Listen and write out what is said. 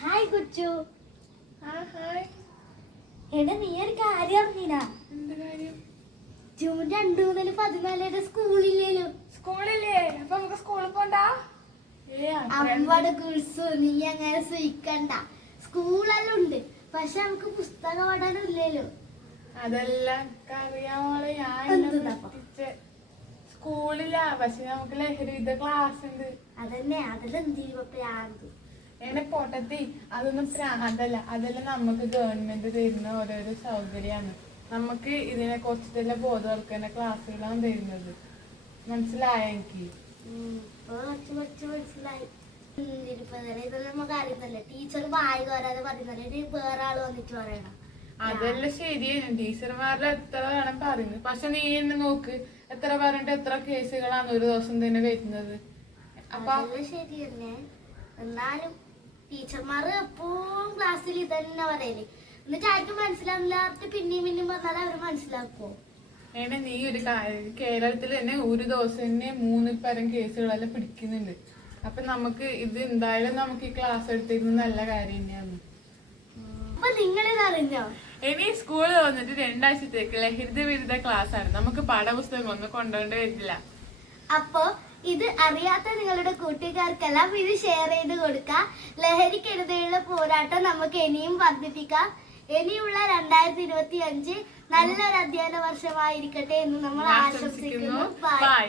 Hi കൊച്ചു. Hi. എടാ നീ ഒരു കാര്യം അറിഞ്ഞില്ല? എന്ത് കാര്യം? ജൂൺ 2 മുതൽ 14 സ്കൂളില്ലേലോ? സ്കൂളില്ലേ? അപ്പൊ നമുക്ക് സ്കൂളിൽ പോണ്ടാ? അമ്മയുടെ കുറിച്ചു നീ അങ്ങനെ സൂയിക്കണ്ട. സ്കൂളെല്ലാം ഉണ്ട്, പക്ഷെ നമുക്ക് പുസ്തകം പഠനം ഇല്ലല്ലോ. അതെല്ലാം അറിയാമോളെ. സ്കൂളില്ല, പക്ഷെ നമുക്ക് ലഹരി വിദ്യ ക്ലാസ് ഉണ്ട്. അതന്നെ, അതെല്ലാം എന്തിനാ പ്രാന്ത്? എന്നെ പൊട്ടത്തി, അതൊന്നും പ്രാന്തല്ല. അതെല്ലാം നമുക്ക് ഗവൺമെന്റ് തരുന്ന ഓരോരോ സൗകര്യമാണ്. നമുക്ക് ഇതിനെ കുറിച്ചിട്ടുള്ള ബോധവൽക്കരണ ക്ലാസ്സുകളാണ് തരുന്നത്. മനസ്സിലായ എനിക്ക്? മനസ്സിലായി. ഇതെല്ലാം നമുക്ക് അറിയുന്നല്ലേ, ടീച്ചർ വായി വരാതെ പറയുന്നല്ലേ, വേറെ ആള് വന്നിട്ട് പറയണം. അതെല്ലാം ശരിയാണ്, ടീച്ചർമാരുടെ എത്ര വേണം പറയുന്നത്. പക്ഷെ നീ എന്നെ നോക്ക്, എത്ര പറഞ്ഞിട്ട് എത്ര കേസുകളാണ് ഒരു ദിവസം തന്നെ വരുന്നത്. അപ്പൊ ശരി തന്നെ. എന്നാലും ടീച്ചർമാർ എപ്പോഴും ക്ലാസ്സിൽ ഇതന്നെ പറയല്, എന്നിട്ട് ആർക്കും മനസ്സിലാവില്ല. പിന്നെയും പിന്നെയും പറഞ്ഞാൽ അവര് മനസ്സിലാക്കുവോ? നീ ഒരു കേരളത്തിൽ തന്നെ ഒരു ദിവസം തന്നെ 3 തരം കേസുകളെല്ലാം പിടിക്കുന്നുണ്ട്. അപ്പൊ നമുക്ക് ഇത് എന്തായാലും നമുക്ക് ഈ ക്ലാസ് എടുത്തിരുന്ന നല്ല കാര്യം തന്നെയാണ്. അപ്പൊ നിങ്ങളിത് അറിഞ്ഞോ? ഇനി സ്കൂളിൽ വന്നിട്ട് 2 ആഴ്ചത്തേക്ക് ലഹരി വിരുദ്ധ ക്ലാസ് ആണ്. നമുക്ക് പാഠപുസ്തകങ്ങളൊന്നും കൊണ്ടുപോകേണ്ടി വരില്ല. അപ്പൊ ഇത് അറിയാത്ത നിങ്ങളുടെ കൂട്ടുകാർക്കെല്ലാം ഇത് ഷെയർ ചെയ്ത് കൊടുക്കാം. ലഹരിക്കെതിരെയുള്ള പോരാട്ടം നമുക്ക് ഇനിയും വർദ്ധിപ്പിക്കാം. ഇനിയുള്ള 2025 നല്ലൊരു അധ്യയന വർഷമായിരിക്കട്ടെ എന്ന് നമ്മൾ ആശംസിക്കുന്നു. ബൈ.